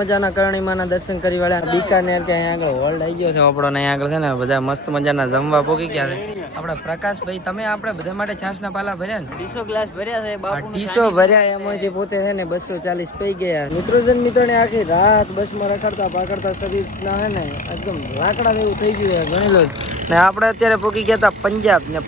મજાના કરણીમાના દર્શન કરી વાળા બીકાનેર કે અહીંયા આગળ હોલ્ડ આવી ગયો છે આપણો ને અહીંયા આગળ છે ને બધા મસ્ત મજાના જમવા પોકી ગયા છે. આપડા પ્રકાશભાઈ તમે આપણે બધા માટે છાસના પાલા ભર્યા ને 200 ગ્લાસ ભર્યા છે બાપુ 200 ભર્યા એમાંથી પોતે છે ને 240 પી ગયા. મિત્રોને આખી રાત બસમાં રખડતા પાકડતા શરીર ના હે ને એકદમ લાકડા જેવું થઈ ગયું છે ગણી લો ને. આપણે અત્યારે પોકી ગયા હતા પંજાબ ને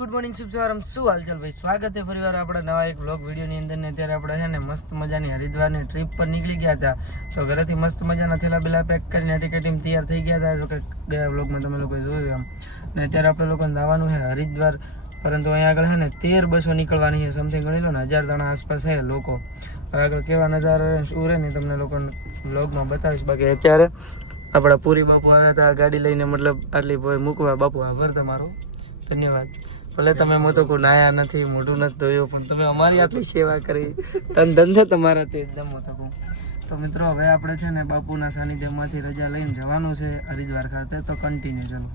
ગુડ મોર્નિંગ શુભ સવારમ શું હાલચાલ ભાઈ, સ્વાગત છે ફરીવાર આપણા નવા એક વ્લોગ વિડીયોની અંદર ને અત્યારે આપણે છે ને મસ્ત મજાની હરિદ્વારની ટ્રીપ પર નીકળી ગયા હતા. તો ઘરેથી મસ્ત મજાના થેલા બેલા પેક કરીને ટિકિટ તૈયાર થઈ ગયા હતા. ગયા વ્લોગમાં તમે લોકોએ જોયું એમ ને અત્યારે આપણે લોકોને જવાનું છે હરિદ્વાર, પરંતુ અહીંયા આગળ છે ને 13 બસો નીકળવાની છે સમથિંગ ગણી લો ને 1000 જણા આસપાસ છે લોકો. હવે આગળ કેવા નજારા શું રહે ને તમને લોકોને વ્લોગમાં બતાવીશ. બાકી અત્યારે આપણા પૂરી બાપુ આવ્યા હતા ગાડી લઈને, મતલબ આટલી મૂકવા. બાપુ આભાર તમારો, ધન્યવાદ. ભલે તમે મોટો કોઈ નાયા નથી, મોઢું નથી ધોયું, પણ તમે અમારી આટલી સેવા કરી, તન ધંધે તમારા તે એકદમ મોટો કહું. તો મિત્રો હવે આપણે છે ને બાપુના સાનિધ્યમાંથી રજા લઈને જવાનું છે હરિદ્વાર ખાતે. તો કન્ટિન્યુ ચલો.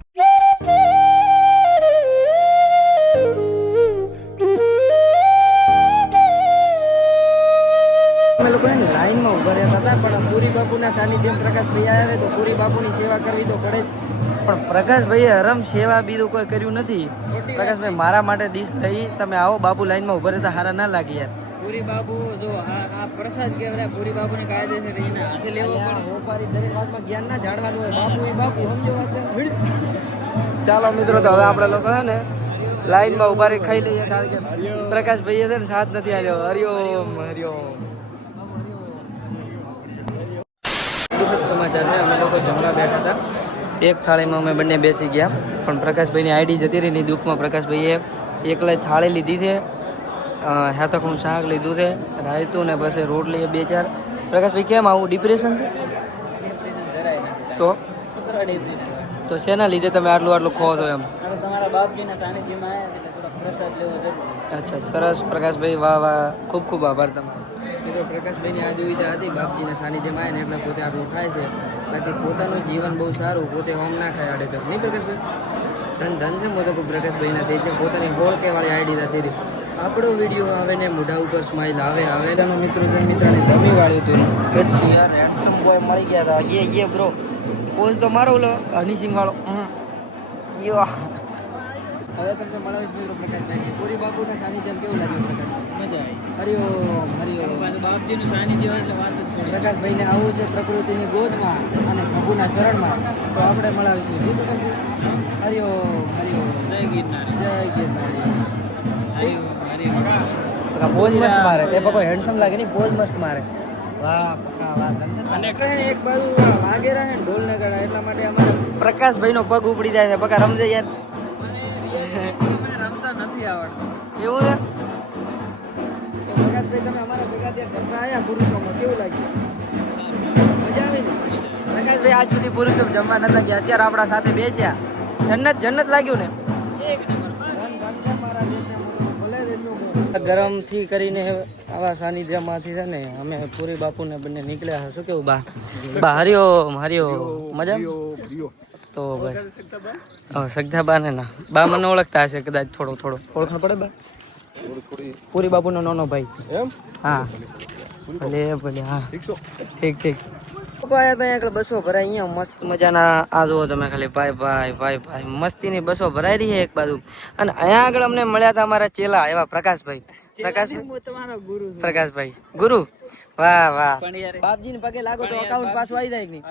અમે લોકો એને લાઈનમાં ઉભા રહેતા હતા, પણ પૂરી બાપુના સાનિધ્યમાં પ્રકાશભાઈ આવે તો પૂરી બાપુની સેવા કરવી તો પડે જ. પણ પ્રકાશભાઈએ હરમ સેવા બીજું કોઈ કર્યું નથી. પ્રકાશભાઈ મારા માટે ડીશ લઈ તમે આવો, બાપુ લાઈનમાં ઉભા રહેતા હારા ના લાગી યાર. પૂરી બાપુ જો આ પ્રસાદ કહેવાય, પૂરી બાપુની કાયદેસર એને હાથે લેવો પડે. હોપારી દરેક વાતમાં જ્ઞાન ના જાણવાનું હોય. બાપુ એ બાપુ સમજો વાત. ચાલો મિત્રો, તો હવે આપણે લોકો છે ને લાઈનમાં ઉભા રહી ખાઈ લઈએ, કારણ કે પ્રકાશભાઈએ છે ને સાથ નથી આવ્યો. હરિઓમ હરિઓમ. દુઃખદ સમાચાર છે, અમે લોકો જમવા બેઠા હતા, એક થાળીમાં અમે બંને બેસી ગયા, પણ પ્રકાશભાઈની આઈડી જતી રહી. ની દુઃખમાં પ્રકાશભાઈએ એકલા થાળી લીધી છે, હાથકનું શાક લીધું છે, રાયતું ને પછી રોટલી 2-4. પ્રકાશભાઈ કેમ આવું ડિપ્રેશન છે? તો શેના લીધે તમે આટલું ખો છો એમ? તમારા બાપજીના સાનિધ્યમાં આવ્યા એટલે થોડો પ્રસાદ લેવો જરૂરી. અચ્છા, સરસ પ્રકાશભાઈ, વાહ વાહ, ખૂબ ખૂબ આભાર તમારો. મિત્રો પ્રકાશભાઈની આ દુવિધા હતી, બાપજીના સાનિધ્યમાં આવે ને એટલે પોતે આટલું ખાય છે. બાકી પોતાનું જીવન બહુ સારું, પોતે હોમ ના ખાય આડે તો નહીં. પ્રકાશભાઈ ધન છે મોટો ખૂબ પ્રકાશભાઈના તે પોતાની હોળ કેવાળી આઈડી હતી. આપણો વિડીયો આવે ને મોઢા ઉપર સ્માઇલ આવે. એનો મિત્રને ગમી વાળ્યું હતું. હેડસી યાર, હેન્ડસમ બોય મળી ગયા હતા. યે બ્રો, પોઝ તો મારો ઓલો હનીસિંગ વાળો. યો હવે તમને મળાવીશ મિત્રો પ્રકાશભાઈ. પૂરી બાપુના સાનિધ્ય કેવું લાગ્યું પ્રકાશ? મજા આવી. હરિઓમ હરિઓમ. બાપજીનું સાનિધ્ય એટલે વાત જ છે. પ્રકાશભાઈને આવું છે પ્રકૃતિની ગોદમાં અને પ્રભુના શરણમાં, તો આપણે મળાવીશું. જી પ્રકાશભાઈ, હરિઓમ હરિઓમ. જય ગિરનાર, જય ગિરનાર. હરિઓમ હરિઓમ. પોઝ મસ્ત મારે તે પકો, હેન્ડસમ લાગે નહીં, પોઝ મસ્ત મારે. વાહ પક્કા વાત. અને એક બાજુ વાગે રહે ને ઢોલ નગાડા, એટલા માટે અમારે પ્રકાશભાઈનો પગ ઉપડી જાય છે. પક્કા રમજે યાર. રમતા નથી આવડતું એવું છે. પ્રકાશભાઈ તમે અમારા ભેગા ત્યાં જમવા આવ્યા પુરુષોમાં, કેવું લાગ્યું? મજા આવી ને? પ્રકાશભાઈ આજ સુધી પુરુષો જમવા નતા ગયા, અત્યારે આપણા સાથે બેસ્યા. જન્નત જન્નત લાગ્યું ને? ગરમથી કરીને આવા સાનિધ્યમાંથી છે ને અમે પૂરી બાપુને બંને નીકળ્યા. શું કેવું બા? બા હરિઓમ હરિઓમ. મજા તો બસ. સગધાબા ને ના બા મને ઓળખતા હશે કદાચ, થોડો ઓળખાણ પડે બા? પૂરી બાપુનો નાનો ભાઈ એમ? હા ભલે ભલે. હા ઠીક ઠીક. આયા ત્યાં આગળ બસો ભરાય. અહીંયા મસ્ત મજાના આ જુઓ તમે ખાલી, ભાઈ ભાઈ ભાઈ ભાઈ મસ્તીની બસો ભરાઈ રહી છે એક બાજુ. અને અહીંયા આગળ અમને મળ્યા હતા અમારા ચેલા એવા પ્રકાશભાઈ. પ્રકાશભાઈ ગુરુ, વાહ વાહ. બાપજીને પગે લાગો તો અકાઉન્ટ પાછું આવી જાય કે નહીં?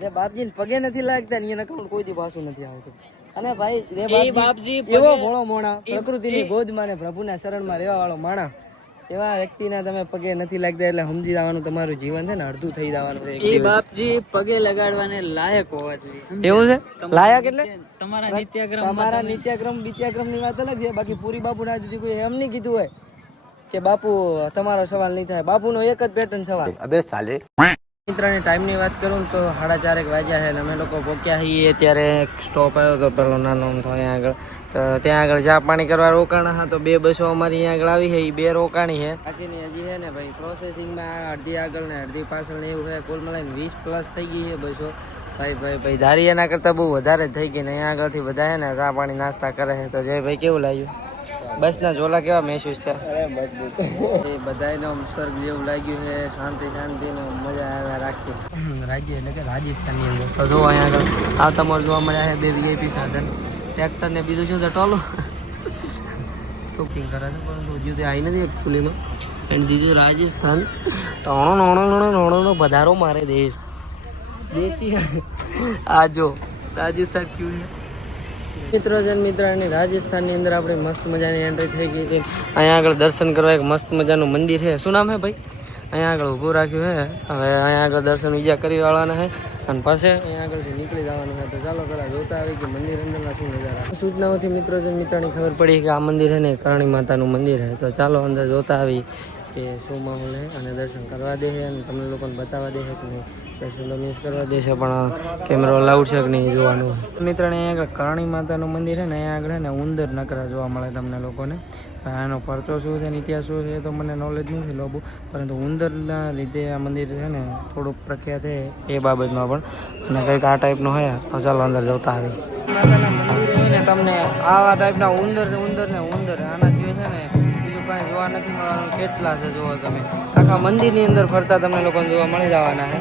જે બાપજીને પગે નથી લાગતા એનું અકાઉન્ટ કોઈ દી પાછું નથી આવતું. અને ભાઈ રે બાપજી એવો ભોળો મોણા, પ્રકૃતિની ગોદમાં ને પ્રભુના શરણમાં રહેવા વાળો માણા, એવા વ્યક્તિના તમે પગે નથી લાગતા એટલે સમજી જવાનું તમારું જીવન છે ને અડધું થઈ જવાનું છે. એ બાપજી પગે લગાડવાને લાયક હોવા જોઈએ. એવું છે? લાયક એટલે તમારા નિત્યાક્રમ ની વાત અલગ છે. બાકી પૂરી બાપુના હજુ કોઈ એમ નહીં કીધું હોય કે બાપુ તમારો સવાલ નહીં થાય. બાપુનો એક જ પેટર્ન સવાલ. અબે સાલે. મિત્રની ટાઈમની વાત કરું તો 4:30 વાગ્યા છે. અમે લોકો પહોંચ્યા છીએ ત્યારે સ્ટોપ આવ્યો હતો પેલો નાનો અહીંયા આગળ. તો ત્યાં આગળ ચા પાણી કરવા રોકાણા હા. તો 2 બસો અમારી અહીંયા આગળ આવી છે, એ 2 રોકાણી છે. બાકીની હજી છે ને ભાઈ પ્રોસેસિંગમાં અડધી આગળ ને અડધી પાછળ ને એવું છે. કુલ મળીને 20+ થઈ ગઈ છે બસો. ભાઈ ધારી એના કરતાં બહુ વધારે જ થઈ ગઈ ને. અહીંયા આગળથી બધા છે ને ચા પાણી નાસ્તા કરે છે. તો જય ભાઈ કેવું લાગ્યું? બસના ઝોલા કેવા મહેસૂસ થયા? એ બધાને સ્વર્ગ જેવું લાગ્યું છે. શાંતિ શાંતિને મજા આવ્યા રાખી. રાજ્ય એટલે કે રાજસ્થાનની અંદર તો જો અહીંયા આગળ આ તમારે જોવા મળ્યા છે 2 VIP સાધન, ટ્રેક્ટર ને બીજું શું છે ટોલું શોપિંગ કરે છે, પરંતુ હજુ તે આવી નથી એકચ્યુઅલીમાં. એન્ડ બીજું રાજસ્થાન ટોણો વધારો મારે દેશી આ જો રાજસ્થાન ક્યું છે મિત્રો. મિત્રની રાજસ્થાનની અંદર આપણે મસ્ત મજાની એન્ટ્રી થઈ ગઈ હતી. અહીંયા આગળ દર્શન કરવા એક મસ્ત મજાનું મંદિર છે. શું નામ છે ભાઈ? અહીંયા આગળ ઊભું રાખ્યું છે. હવે અહીંયા આગળ દર્શન બીજા કરી વાળવાના છે અને પછી અહીંયા આગળથી નીકળી જવાનું છે. તો ચાલો પહેલાં જોતા આવી કે મંદિર અંદરના શું નજારા. સૂચનાઓથી મિત્રની ખબર પડી કે આ મંદિર છે ને કરણી માતાનું મંદિર છે. તો ચાલો અંદર જોતા આવી કે શું માહોલ છે અને દર્શન કરવા દે છે અને તમને લોકોને બતાવવા દે છે કે નહીં. દર્શન તો મિસ કરવા દેશે પણ કેમેરો અલાઉડ છે કે નહીં જોવાનું. મિત્રને અહીંયા આગળ કરણી માતાનું મંદિર છે ને અહીંયા આગળ છે ને ઉંદર નકરા જોવા મળે તમને લોકોને. આનો પરચો શું છે ઇતિહાસ શું છે એ તો મને નોલેજ નથી લોબો, પરંતુ ઉંદરના લીધે આ મંદિર છે ને થોડુંક પ્રખ્યાત છે એ બાબતમાં પણ. અને કંઈક આ ટાઈપનું હોય તો ચાલો અંદર જતા આવી. માતાના મંદિરે છે ને તમને આવા ટાઈપના ઉંદર આના સિવાય છે ને બીજું કાંઈ જોવા નથી મળવાનું. કેટલા છે જુઓ તમે, આખા મંદિરની અંદર ફરતા તમને લોકોને જોવા મળી જવાના છે.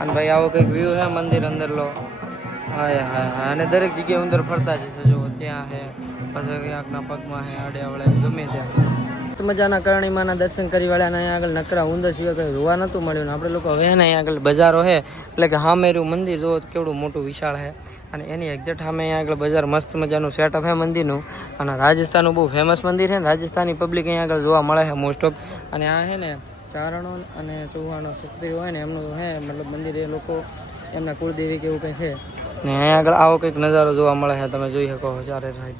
અને ભાઈ આવો કંઈક વ્યૂ છે મંદિર અંદર લો. હા અને દરેક જગ્યાએ ઉંદર ફરતા જ છે. જુઓ ત્યાં છે, પછી ક્યાંકના પગમાં છે, આડે આવડે ગમે ત્યાં. મજાના કરણીમાના દર્શન કરી વાળ્યા અહીંયા આગળ નકરા ઉંદર સિવાય કંઈ જોવા નહોતું મળ્યું. ને આપણે લોકો હવે ને અહીંયા આગળ બજારો છે એટલે કે સામેરું મંદિર જુઓ કેવડું મોટું વિશાળ છે. અને એની એક્ઝેક્ટ સામે અહીંયા આગળ બજાર મસ્ત મજાનું સેટઅપ છે મંદિરનું. અને રાજસ્થાનનું બહુ ફેમસ મંદિર છે ને રાજસ્થાની પબ્લિક અહીંયા આગળ જોવા મળે છે મોસ્ટ ઓફ. અને આ છે ને ચારણો અને ચૌહાણો ક્ષત્રિય હોય ને એમનું હે મતલબ મંદિર, એ લોકો એમના કુળદેવી કે એવું કંઈ છે. ને અહીંયા આગળ આવો કંઈક નજારો જોવા મળે છે, તમે જોઈ શકો ચારે સાઈડ.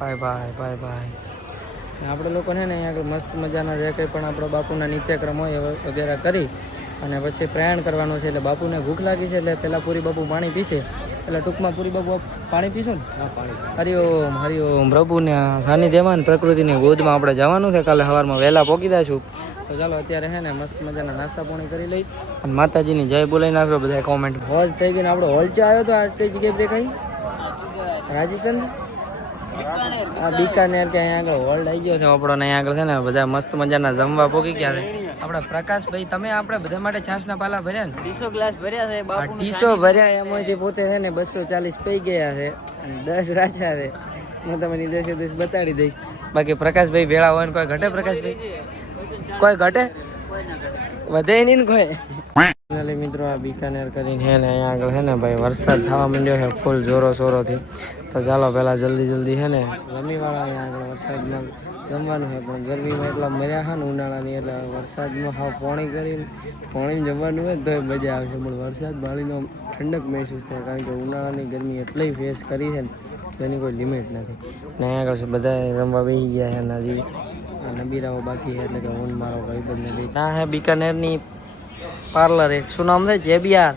ભાઈ આપણે લોકો છે ને અહીંયા આગળ મસ્ત મજાના જે કંઈ પણ આપણો બાપુના નિત્યક્રમ હોય વગેરે કરી અને પછી પ્રયાણ કરવાનું છે. એટલે બાપુને ભૂખ લાગી છે એટલે પહેલાં પૂરી બાપુ પાણી પીશે. એટલે ટૂંકમાં પૂરી બાપુ પાણી પીશું ને. હરિઓમ પ્રભુને સાનિધ્યમાં પ્રકૃતિની ગોદમાં આપણે જવાનું છે. કાલે સવારમાં વહેલા પહોંચી જઈશું. તો ચાલો અત્યારે છે ને મસ્ત મજાના નાસ્તા પાણી કરી લઈ અને માતાજીની જય બોલાવી નાખ્યો બધા કોમેન્ટ. હોજ થઈ ગઈ ને આપણો હોલચા આવ્યો તો આજ કઈ જગ્યાએ દેખાય? રાજસ્થાન આ બીકાનેર કે અહીંયા આગળ હોલ્ડ આવી ગયો છે આપણો ને. અહીંયા આગળ છે ને બધા મસ્ત મજાના જમવા પોકી ગયા છે. આપણા પ્રકાશભાઈ તમે આપણે બધા માટે છાશના પાલા ભર્યા ને 200 ગ્લાસ ભર્યા છે. 200 ભર્યા એમાંથી પોતે છે ને 240 પી ગયા છે અને 10 રાખ્યા છે. હું તમને 10 બતાડી દઈશ. બાકી પ્રકાશભાઈ ભેળા હોય ને કોઈ ઘટે? પ્રકાશભાઈ કોઈ ઘટે? વધે નહીં ને કોઈ. મિત્રો આ બીકાનેર કરીને છે ને અહીંયા આગળ છે ને ભાઈ વરસાદ થવા માંડ્યો છે ફૂલ જોરો શોરોથી. તો ચાલો પહેલાં જલ્દી છે ને રમીવાળા અહીંયા આગળ વરસાદમાં જમવાનું છે. પણ ગરમીમાં એટલા મજા છે ને ઉનાળાની, એટલે વરસાદમાં હાવ પોણી જમવાનું હોય તો મજા આવશે. પણ વરસાદ પાણીનો ઠંડક મહેસૂસ થાય, કારણ કે ઉનાળાની ગરમી એટલી ફેસ કરી છે ને તો એની કોઈ લિમિટ નથી. ને અહીંયા આગળ બધા રમવા બેસી ગયા છે. નદી નબીરાઓ બાકી છે, એટલે કે હું મારો ભાઈબંધ નથી. ત્યાં હે બીકાનેરની પાર્લર એક શું નામ છે? JBR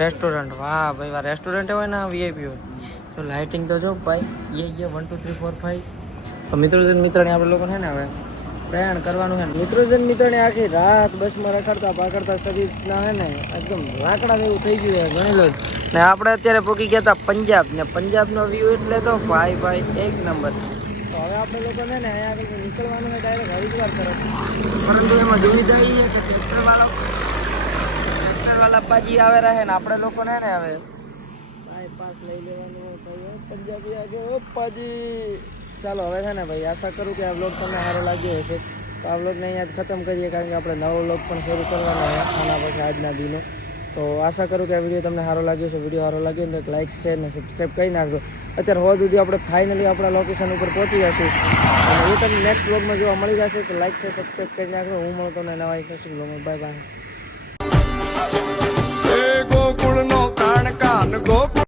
restaurant. વાહ ભાઈ વાહ, રેસ્ટોરન્ટ હોય ને VIP હોય તો લાઇટિંગ તો જો ભાઈ. 1 2 3 4 5. તો મિત્રોને આપણે લોકો છે ને હવે પ્રયાણ કરવાનું છે. મિત્રોને આખી રાત બસમાં રખડતા શરીરના છે ને એકદમ લાકડા જેવું થઈ ગયું છે ગણી લો. ને આપણે અત્યારે પહોંચી ગયા હતા પંજાબ, ને પંજાબનો વ્યૂ એટલે તો ભાઈ એક નંબર. તો હવે આપણે લોકો છે ને અહીંયા આગળ નીકળવાનું છે ડાયરેક્ટ હરિદ્વાર તરફ. પરંતુ એમાં દુવિધા એ છે કે ટ્રેક્ટરવાળા પાજી આવે રહે ને આપણે લોકોને ને હવે પાસ લઈ લેવાનું હોય તો પંજાબી આગે ઓ પાજી. ચાલો હવે છે ને ભાઈ આશા કરું કે આ વ્લોગ તમને સારો લાગ્યો હશે. તો આ વ્લોગને અહીંયા ખતમ કરીએ, કારણ કે આપણે નવો વ્લોગ પણ શરૂ કરવાનો છે આના પછી આજના દિનો. તો આશા કરું કે આ વિડીયો તમને સારો લાગ્યો છે. વિડીયો સારો લાગ્યો ને તો લાઈક છે ને સબસ્ક્રાઈબ કરી નાખજો. અત્યારે હોવા સુધી આપણે ફાઇનલી આપણા લોકેશન ઉપર પહોંચી જશું અને એ તમને નેક્સ્ટ વ્લોગમાં જોવા મળી જશે. તો લાઈક છે સબસ્ક્રાઈબ કરી નાખજો. હું મળું તમને નવા એક નેક્સ્ટ વ્લોગમાં. Bye bye.